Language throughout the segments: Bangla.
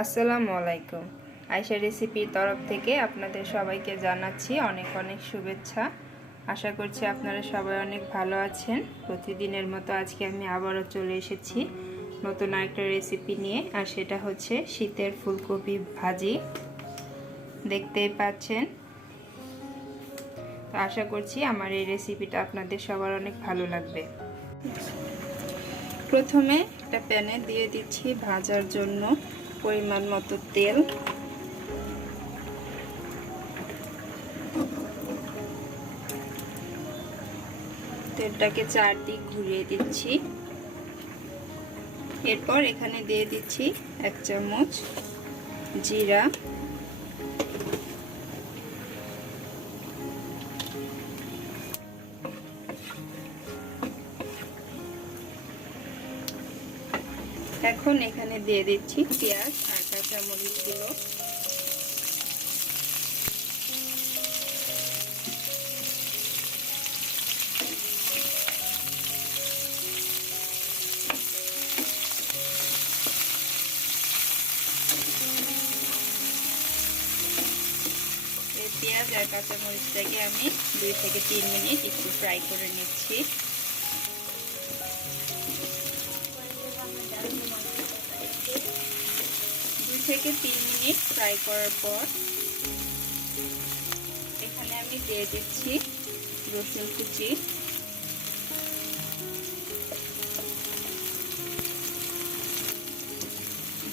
আসসালামু আলাইকুম। আয়শা রেসিপির তরফ থেকে আপনাদের সবাইকে জানাচ্ছি অনেক অনেক শুভেচ্ছা। আশা করছি আপনারা সবাই অনেক ভালো আছেন। প্রতিদিনের মতো আজকে আমি আবারও চলে এসেছি নতুন আরেকটা রেসিপি নিয়ে, আর সেটা হচ্ছে শীতের ফুলকপি ভাজি। দেখতেই পাচ্ছেন। তো আশা করছি আমার এই রেসিপিটা আপনাদের সবার অনেক ভালো লাগবে। প্রথমে একটা প্যানে দিয়ে দিচ্ছি ভাজার জন্য পরিমাণ মতো তেল। তেলটাকে চারদিক ঘুরিয়ে দিচ্ছি। এরপর এখানে দিয়ে দিচ্ছি 1 চামচ জিরা, এখন এখানে দিয়ে দিচ্ছি পেঁয়াজ আর কাঁচা মরিচগুলো। এই পেঁয়াজ আর কাঁচা মরিচটাকে আমি 2 থেকে 3 মিনিট একটু ফ্রাই করে নিচ্ছি। থেকে 3 মিনিট ফ্রাই করার পর এখানে আমি দিয়ে দিচ্ছি রসুন কুচি,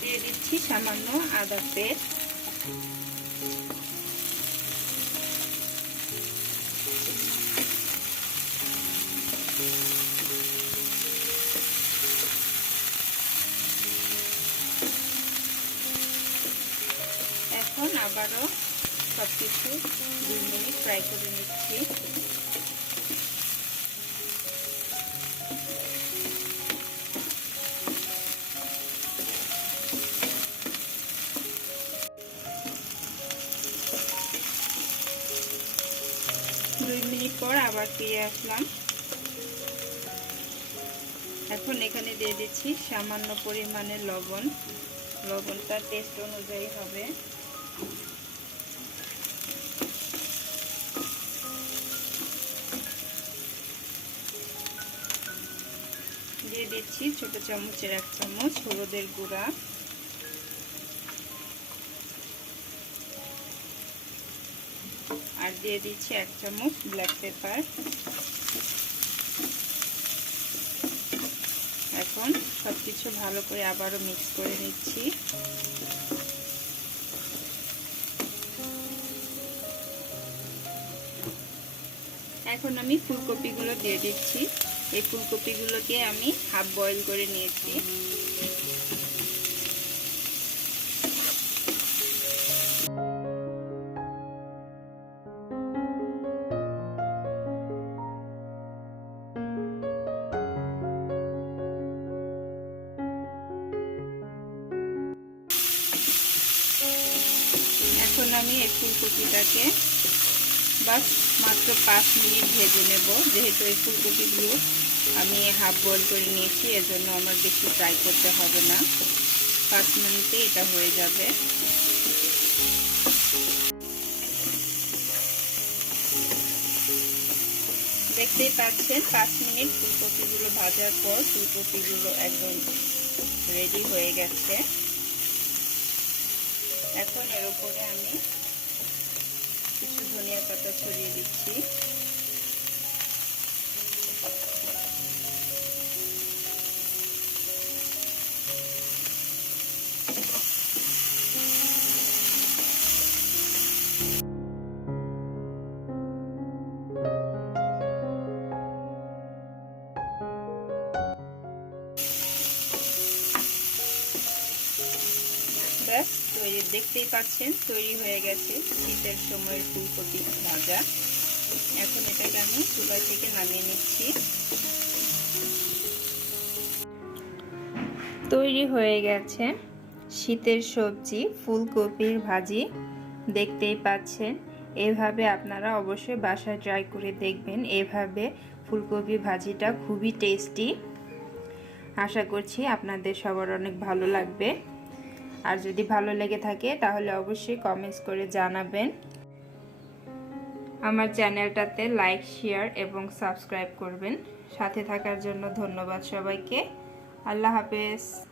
দিয়ে দিচ্ছি সামান্য আদা পেস্ট, এখন আবারও সবকিছু 2 মিনিট ফ্রাই করে নিচ্ছি। দুই মিনিট পর আবার ফিরে আসলাম। এখন এখানে দিয়ে দিচ্ছি সামান্য পরিমাণে লবণ। লবণটা টেস্ট অনুযায়ী হবে। দিয়ে দিচ্ছি ছোট চামচের 1 চামচ হলুদের গুঁড়া, আর দিয়ে দিচ্ছি 1 চামচ ব্ল্যাক পেপার। এখন সবকিছু ভালো করে আবারও মিক্স করে নিচ্ছি। এখন আমি ফুলকপিগুলো দিয়ে দিচ্ছি। এই ফুলকপিগুলোকে আমি হাফ বয়েল করে নিয়েছি। এখন আমি এই ফুলকপিটাকে বাস মাত্র 5 মিনিট ভেজে নেব। যেহেতু এই ফুলকপিগুলো আমি হাফ বয়েল করে নিয়েছি, এজন্য আমার বেশি ফ্রাই করতে হবে না। 5 মিনিটে এটা হয়ে যাবে। দেখতেই পাচ্ছেন 5 মিনিট ফুলকপিগুলো ভাজার পর ফুলকপিগুলো একদম রেডি হয়ে গেছে। এখন এর উপরে আমি কিছু ধনিয়া পাতা ছড়িয়ে দিচ্ছি। ব্যাস তৈরি, দেখতেই পাচ্ছেন তৈরি হয়ে গেছে শীতের সময়ের ফুলকপি ভাজা। এখন এটাকে আমি চুলা থেকে নামিয়ে নিচ্ছি। তৈরি হয়ে গেছে শীতের সবজি ফুলকপির ভাজি। দেখতেই পাচ্ছেন। এভাবে আপনারা অবশ্যই বাসায় ট্রাই করে দেখবেন। এভাবে ফুলকপি ভাজিটা খুবই টেস্টি। আশা করছি আপনাদের সবার অনেক ভালো লাগবে। আর যদি ভালো লেগে থাকে তাহলে অবশ্যই কমেন্টস করে জানাবেন। আমার চ্যানেলটাতে লাইক, শেয়ার এবং সাবস্ক্রাইব করবেন। সাথে থাকার জন্য ধন্যবাদ সবাইকে। আল্লাহ হাফেজ।